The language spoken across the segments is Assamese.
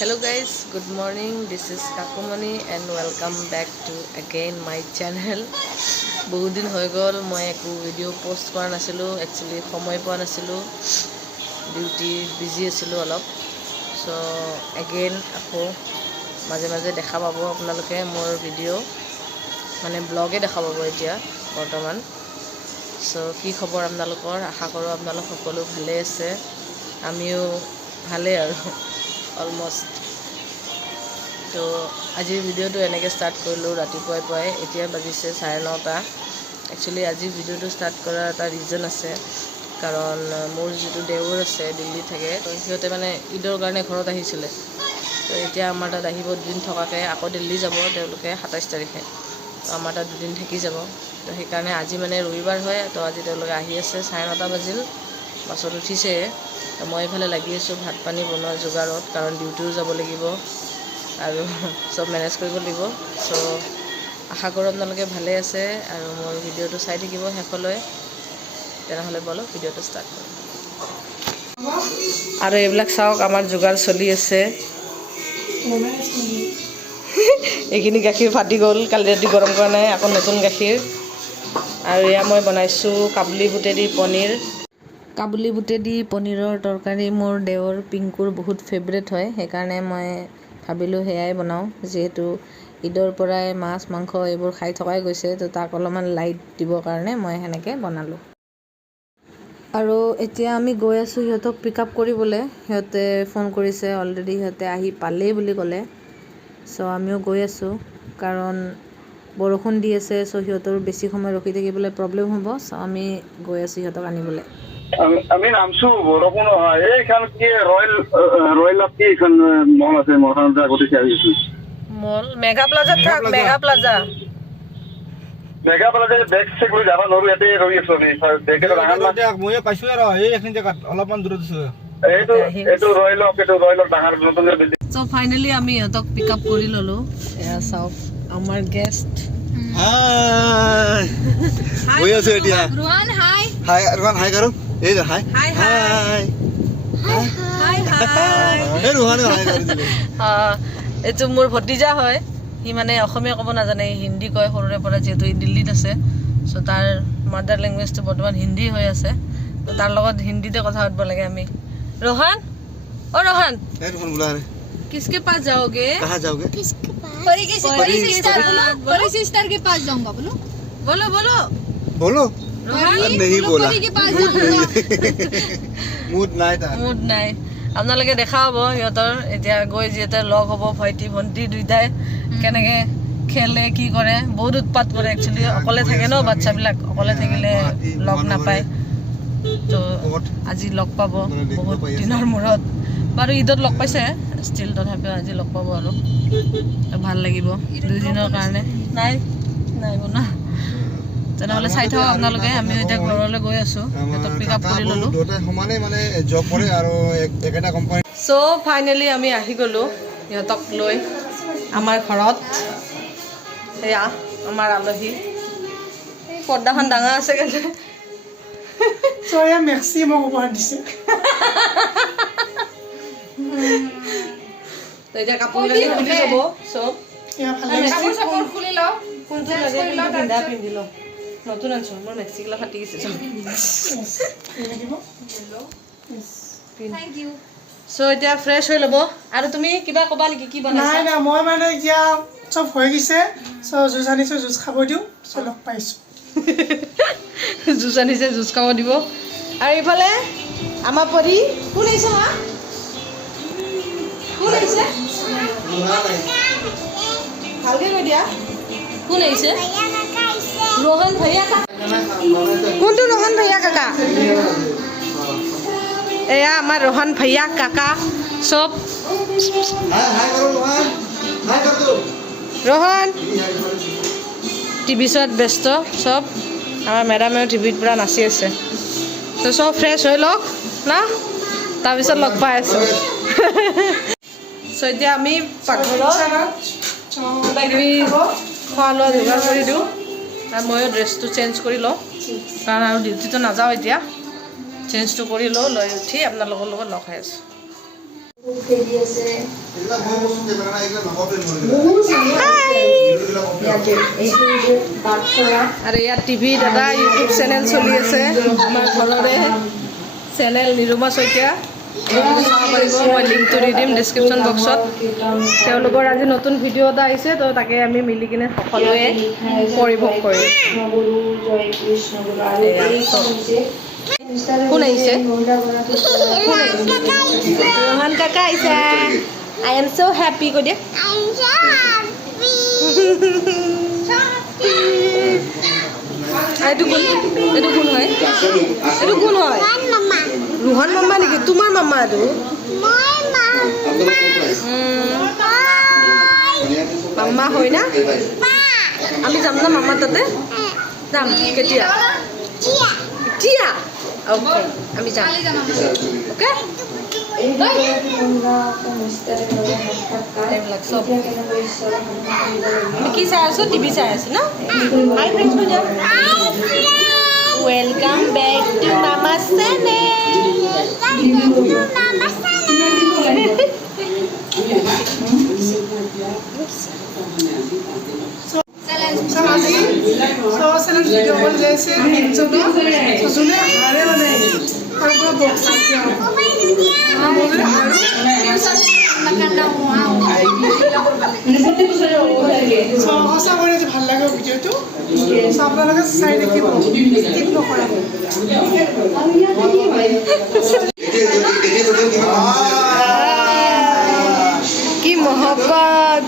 Hello guys, good morning. This is Kakumani and welcome back to again my channel. বহুত দিন হৈ গ'ল মই একো ভিডিঅ' পোষ্ট কৰা নাছিলোঁ, একচুৱেলি সময় পোৱা নাছিলোঁ, ডিউটি বিজি আছিলোঁ অলপ। চ' এগেইন আকৌ মাজে মাজে দেখা পাব আপোনালোকে মোৰ ভিডিঅ', মানে ব্লগে দেখা পাব এতিয়া বৰ্তমান। চ' কি খবৰ আপোনালোকৰ? আশা কৰোঁ আপোনালোক সকলো ভালে আছে, আমিও ভালেই আৰু অলমষ্ট। তো আজিৰ ভিডিঅ'টো এনেকৈ ষ্টাৰ্ট কৰিলোঁ ৰাতিপুৱাই পুৱাই। এতিয়া বাজিছে 9:30। একচুৱেলি আজিৰ ভিডিঅ'টো ষ্টাৰ্ট কৰাৰ এটা ৰিজন আছে, কাৰণ মোৰ যিটো দেউৰ আছে দিল্লীত থাকে, তো সিহঁতে মানে ঈদৰ কাৰণে ঘৰত আহিছিলে। তো এতিয়া আমাৰ তাত আহিব দুদিন থকাকৈ, আকৌ দিল্লী যাব তেওঁলোকে 27 তাৰিখে। তো আমাৰ তাত দুদিন থাকি যাব। তো সেইকাৰণে আজি মানে ৰবিবাৰ হয়, তো আজি তেওঁলোকে আহি আছে। 9:30 বাজিল, বাছত উঠিছে। তো মই এইফালে লাগি আছোঁ ভাত পানী বনোৱা যোগাৰত, কাৰণ ডিউটিও যাব লাগিব আৰু চব মেনেজ কৰিব লাগিব। চ' আশা কৰোঁ আপোনালোকে ভালে আছে আৰু মোৰ ভিডিঅ'টো চাই থাকিব শেষলৈ। তেনেহ'লে বলক ভিডিঅ'টো ষ্টাৰ্ট কৰোঁ। আৰু এইবিলাক চাওক, আমাৰ যোগাৰ চলি আছে। এইখিনি গাখীৰ ফাটি গ'ল, কালি ৰাতি গৰম কৰা নাই, আকৌ নতুন গাখীৰ। আৰু এয়া মই বনাইছোঁ কাবুলি বুটেদি পনীৰ। কাবুলি বুটেদি পনীৰৰ তৰকাৰী মোৰ দেৱৰ পিংকুৰ বহুত ফেভৰেট হয়, সেইকাৰণে মই ভাবিলোঁ সেয়াই বনাওঁ। যিহেতু ঈদৰ পৰাই মাছ মাংস এইবোৰ খাই থকাই গৈছে, তো তাক অলপমান লাইট দিবৰ কাৰণে মই সেনেকৈ বনালোঁ। আৰু এতিয়া আমি গৈ আছোঁ সিহঁতক পিক আপ কৰিবলৈ। সিহঁতে ফোন কৰিছে অলৰেডি, সিহঁতে আহি পালেই বুলি ক'লে। চ' আমিও গৈ আছোঁ, কাৰণ বৰষুণ দি আছে। চ' সিহঁতৰ বেছি সময় ৰখি থাকিবলৈ প্ৰব্লেম হ'ব। চ' আমি গৈ আছোঁ সিহঁতক আনিবলৈ। আমি নামছো বৰষুণ হয়। এইখন কি ৰয়েল কি এইখন মল আছে, মলখনত আগতে আহিছো। মল মেগা প্লাজাত থাক, মেগা প্লাজা। মেগা প্লাজা বেগ চেগ লৈ যাব নোৱাৰো, ইয়াতে ৰৈ আছো আমি। ময়ো পাইছো আৰু এইখিনি জেগাত অলপমান দূৰত আছো। এইটো ৰয়েলৰ ডাঙৰ নতুন বিল্ডিং। চ' ফাইনেলি আমি ইহঁতক পিক আপ কৰি ল'লোঁ। এয়া চাওক আমাৰ গেষ্ট। হাই গৈ আছো এতিয়া। रोहन हाय হাই ৰোহান হাই কৰো। এই যে হাই হাই হাই হাই হাই হাই। এই ৰোহান হাই কৰি দিলে। এইটো মোৰ ভতিজা হয়। সি মানে অসমীয়া ক'ব নাজানে, হিন্দী কয় সৰুৰে পৰা, যিহেতু সি দিল্লীত আছে। চ' তাৰ মাদাৰ লেংগুৱেজটো বৰ্তমান হিন্দী হৈ আছে। তো তাৰ লগত হিন্দীতে কথা পাতিব লাগে আমি। रोहन, ओ रोहन, এই ৰোহান বুলা ৰে किसके पास जाओगे? कहां जाओगे? परी सिस्टर के पास जाऊंगा। बोलो बोलो बोलो बोलो रोहन। नहीं बोला। परी के पास जाऊंगा। মুড নাই তাৰ। মুড নাই। আপোনালোকে দেখা হ'ব সিহঁতৰ এতিয়া গৈ, যিহেতু লগ হ'ব ভাইটি ভণ্টি দুইটাই কেনেকৈ খেলে কি কৰে। বহুত উৎপাত কৰে একচুৱেলি, অকলে থাকে ন বাচ্ছাবিলাক, অকলে থাকিলে লগ নাপায়। তো আজি লগ পাব বহুত দিনৰ মূৰত। বাৰু ঈদত লগ পাইছে, ষ্টিল তথাপিও আজি লগ পাব আৰু ভাল লাগিব 2 দিনৰ কাৰণে। নাই নাই বনা। তেনেহ'লে চাই থাকক আপোনালোকে। আমি এতিয়া ঘৰলৈ গৈ আছোঁ, সিহঁতক পিক আপ কৰি ল'লোঁ। দুটাই সমানে মানে জব কৰে আৰু একেটা কোম্পানী। চ' ফাইনেলি আমি আহি গ'লোঁ সিহঁতক লৈ আমাৰ ঘৰত। সেয়া আমাৰ আলহী। এই পৰ্দাখন ডাঙৰ আছে কাৰণে মেক্সি মোক উপহাৰ দিছে। তো এতিয়া কাপোৰবিলাক খুলি ল'ব চব। কাপোৰ চাপোৰ খুলি লও। কোনটো লাগে পিন্ধি লওঁ। নতুন আনিছোঁ, মোৰ মেক্সিগিলা ফাটি গৈছে চব। Thank you. চ' এতিয়া ফ্ৰেছ হৈ ল'ব। আৰু তুমি কিবা ক'বা নেকি? কি বনাইছা? নাই মই মানে এতিয়া চব হৈ গৈছে। জুচ আনিছোঁ, জুচ খাব দিওঁ। লগ পাইছোঁ। জুচ আনিছে, জুচ খাব দিব। আৰু এইফালে আমাৰ পৰি কোন আহিছে? মা কোন আহিছে? ভালকৈ কৈ দিয়া, কোন আহিছে? रोहन भैया का। কোনটো रोहन भैया काका? এয়া আমাৰ रोहन भैया काका চব। হাই কৰো ৰোহান, হাই কৰো। रोहन টিভি চোৱাত ব্যস্ত চব। আমাৰ মেডামেও টিভিত পূৰা নাচি আছে। তো চব ফ্ৰেছ হৈ লওক না, তাৰপিছত লগ পাই আছোঁ। চ' এতিয়া আমি পাকঘৰত কিবা কিবি খোৱা লোৱা যোগাৰ কৰি দিওঁ। আৰু ময়ো ড্ৰেছটো চেঞ্জ কৰি লওঁ, কাৰণ আৰু ডিউটিটো নাযাওঁ এতিয়া। চেঞ্জটো কৰি লওঁ, লৈ উঠি আপোনালোকৰ লগত লগ হৈ আছোঁ। ফেৰি আছে এইবিলাক মই বস্তু কেমেৰা নাই এইবিলাক নকবে বহুত মানুহ আছে ইয়াতে এইটো যে বাটচৰা আৰু ইয়াত টিভিত এটা ইউটিউব চেনেল চলি আছে আমাৰ ঘৰৰে চেনেল নিৰুমা শইকীয়া চাব পাৰিব মই লিংকটো দি দিম ডিছক্ৰিপশ্যন বক্সত তেওঁলোকৰ আজি নতুন ভিডিঅ' এটা আহিছে তো তাকে আমি মিলি কিনে সকলোৱে পৰিভোগ কৰিম কৃষ্ণগুৰু জয় কৃষ্ণগুৰু আৰু এইখন হৈছে কোন আহিছে? কোন ৰোহন কাকা আহিছে আই এম চ' হেপী কৈ দিয়া এইটো কোন হয় এইটো কোন হয় ৰোহন মামা নেকি তোমাৰ মামা এইটো মামা হয় না আমি যাম না মামা তাতে যাম কেতিয়া এতিয়া অ'কে আমি যাম অ'কে এইবিলাক চব আমি কি চাই আছোঁ টিভি চাই আছোঁ ন হাই ফ্ৰেণ্ডছ কৈ যাম ৱেলকাম বেক টু মামা So আজি চেনেল ভিডিঅ' বন যাইছে একজনৰ যোনে হাৰে মানে তাৰ পৰা বক্স আছে সঁচা কৰি আজি ভাল লাগে ভিডিঅ'টো চ' আপোনালোকে চাই দেখিব স্কিপ নকৰাব কি মহব্বত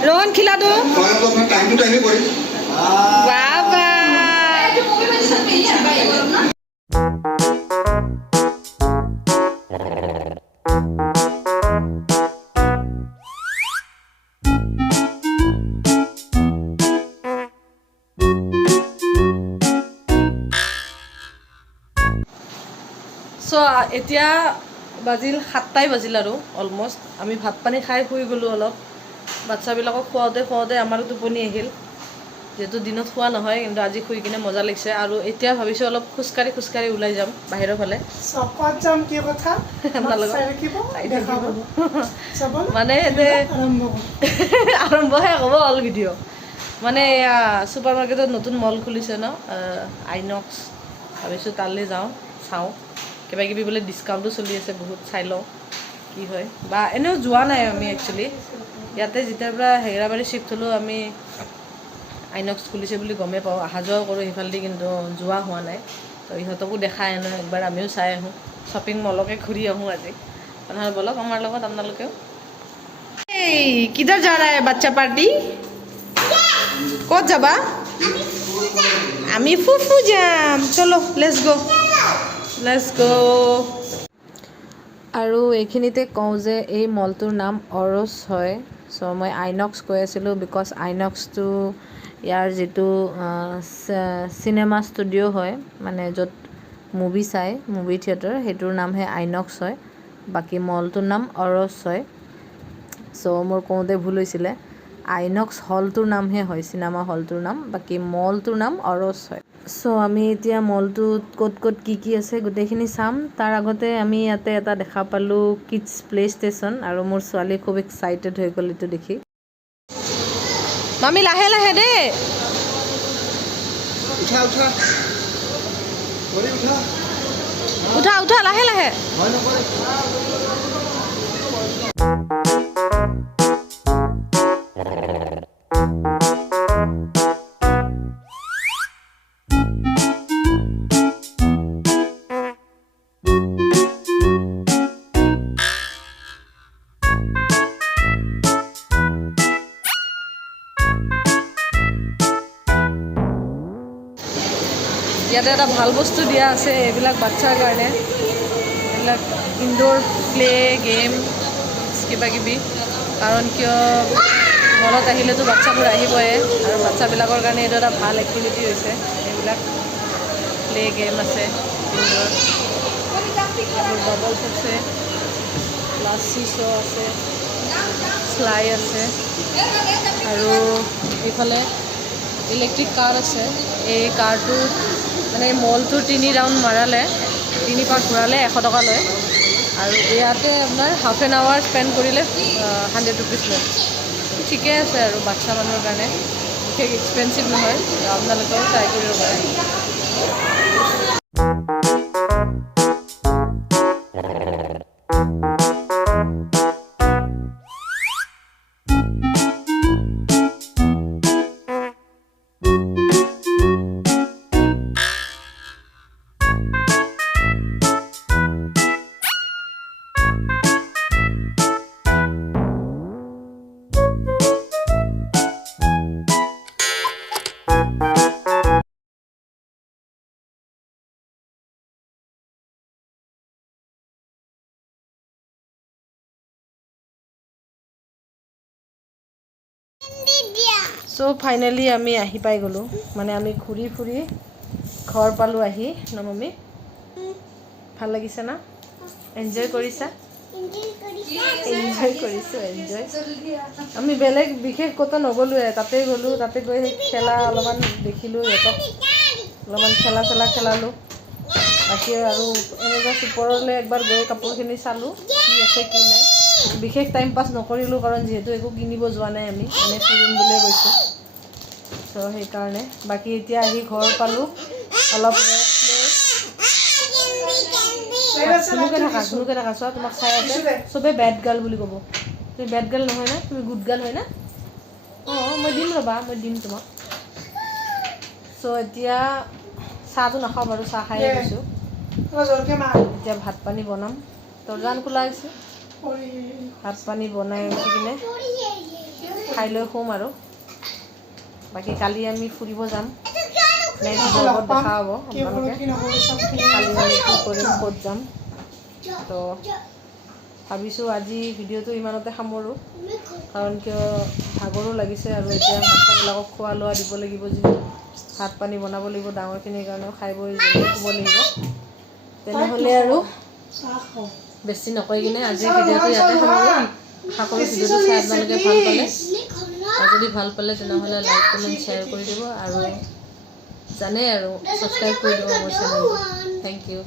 रोहन खिला दो टाइम टू टाइम करें वाह वाह सो এতিয়া বাজিল 7টাই বাজিল আৰু অলমষ্ট আমি ভাত পানী খাই শুই গ'লোঁ অলপ বাচ্চাবিলাকক খুৱাওঁতে আমাৰো টোপনি আহিল যেহেতু দিনত খোৱা নহয় কিন্তু আজি শুই কিনে মজা লাগিছে আৰু এতিয়া ভাবিছোঁ অলপ খোজকাঢ়ি ওলাই যাম বাহিৰৰ ফালে চকত যাম কি কথা মানে আৰম্ভহে হ'ব অল ভিডিঅ' মানে এয়া ছুপাৰ মাৰ্কেটত নতুন মল খুলিছে ন আইনক্স ভাবিছোঁ তালৈ যাওঁ চাওঁ কিবা কিবি বোলে ডিছকাউণ্টো চলি আছে বহুত চাই লওঁ কি হয় বা এনেও যোৱা নাই আমি একচুৱেলি ইয়াতে যেতিয়াৰ পৰা হেঙেৰাবাৰী শ্বিফ্ট হ'লোঁ আমি আইনক্স খুলিছে বুলি গমেই পাওঁ অহা যোৱাও কৰোঁ সেইফালেদি কিন্তু যোৱা হোৱা নাই তো ইহঁতকো দেখাই আনো একবাৰ আমিও চাই আহোঁ শ্বপিং মলকে ঘূৰি আহোঁ আজি তেনেহ'লে ব'লক আমাৰ লগত আপোনালোকেও এই কিধৰ যা ৰা হে বাচ্চা পাৰ্টি ক'ত যাবা আমি ফুফু যাম চলো লেটছ গ' আৰু এইখিনিতে কওঁ যে এই মলটোৰ নাম অৰছ হয় চ' মই আইনক্স কৈ আছিলোঁ বিকজ আইনক্সটো ইয়াৰ যিটো চিনেমা ষ্টুডিঅ' হয় মানে য'ত মুভি চাই মুভি থিয়েটাৰ সেইটোৰ নামহে আইনক্স হয় বাকী মলটোৰ নাম অৰছ হয় চ' মোৰ কওঁতে ভুল হৈছিলে আইনক্স হলটোৰ নামহে হয় চিনেমা হলটোৰ নাম বাকী মলটোৰ নাম অৰছ হয় চ' আমি এতিয়া মলটোত ক'ত কি আছে গোটেইখিনি চাম তাৰ আগতে আমি ইয়াতে এটা দেখা পালোঁ কিডছ প্লে ষ্টেচন আৰু মোৰ ছোৱালী খুব এক্সাইটেড হৈ গ'ল এইটো দেখি মামি লাহে লাহে দেই উঠা লাহে লাহে ইয়াতে এটা ভাল বস্তু দিয়া আছে এইবিলাক বাচ্চাৰ কাৰণে এইবিলাক ইনডোৰ প্লে গেম কিবাকিবি কাৰণ কিয় মলত আহিলেতো বাচ্চাবোৰ আহিবই আৰু বাচ্চাবিলাকৰ কাৰণে এইটো এটা ভাল এক্টিভিটি হৈছে এইবিলাক প্লে গেম আছে ইনডোৰ এইবোৰ বাবলছ আছে প্লাছ চিছ' আছে স্লাই আছে আৰু এইফালে ইলেক্ট্ৰিক কাৰ আছে এই কাৰটোত মানে মলটো 3 ৰাউণ্ড মাৰালে 3 পাক ঘূৰালে 100 টকা লয় আৰু ইয়াতে আপোনাৰ হাফ এন আৱাৰ স্পেণ্ড কৰিলে 100 ৰুপিজ লয়। ঠিকে আছে আৰু বাচ্ছা মানুহৰ কাৰণে বিশেষ এক্সপেঞ্চিভ নহয়, আপোনালোকেও ট্ৰাই কৰিব পাৰে। চ' ফাইনেলি আমি আহি পাই গ'লোঁ, মানে আমি ঘূৰি ফুৰি ঘৰ পালোঁ আহি। ন মম্মী ভাল লাগিছে না? এনজয় কৰিছা? এনজয় কৰিছোঁ, এনজয়। আমি বেলেগ বিশেষ ক'তো নগ'লোৱে, তাতে গ'লোঁ। তাতে গৈ খেলা অলপমান দেখিলোঁ, সিহঁতক অলপমান খেলা খেলালোঁ। বাকী আৰু এনেকুৱা ওপৰলৈ একবাৰ গৈ কাপোৰখিনি চালোঁ কি আছে কি নাই। বিশেষ টাইম পাছ নকৰিলোঁ, কাৰণ যিহেতু একো কিনিব যোৱা নাই, আমি এনেই ফুৰিম বুলিয়ে গৈছোঁ। ত' সেইকাৰণে বাকী এতিয়া আহি ঘৰ পালোঁ, অলপ ৰেষ্ট লৈ। ধুনুকে থাকা চোৱা, তোমাক চাই আছে চবেই বেড গাৰ্ল বুলি ক'ব। তুমি বেড গাৰ্ল নহয় না, তুমি গুড গাৰ্ল হয় না? অঁ মই দিম ৰ'বা, মই দিম তোমাক। চ' এতিয়া চাহটো নাখাওঁ বাৰু, চাহ খাই গৈছোঁ। এতিয়া ভাত পানী বনাম, দৰ্জাখন খোলা হৈছে। ভাত পানী বনাই উঠি কিনে খাই লৈ শুম আৰু। বাকী কালি আমি ফুৰিব যাম, নেক্সট ব্লগত দেখা হ'ব আপোনালোকে কালি আমি কি কৰিম, ক'ত যাম। তো ভাবিছোঁ আজি ভিডিঅ'টো ইমানতে সামৰোঁ, কাৰণ কিয় ভাগৰো লাগিছে আৰু এতিয়া বাচ্ছাবিলাকক খোৱা লোৱা দিব লাগিব, যিহেতু ভাত পানী বনাব লাগিব ডাঙৰখিনিৰ কাৰণেও, খাই বৈ শুব লাগিব। তেনেহ'লে আৰু বেছি নকৈ কিনে আজিৰ ভিডিঅ'টো ইয়াতে সামৰোঁ। আশা কৰোঁ ভিডিঅ'টো চাই আপোনালোকে ভাল পালে, আৰু যদি ভাল পালে তেনেহ'লে লাইক কমেণ্ট শ্বেয়াৰ কৰি দিব, আৰু জানে আৰু ছাবস্ক্ৰাইব কৰি দিব মোৰ চেনেলটো। Thank U.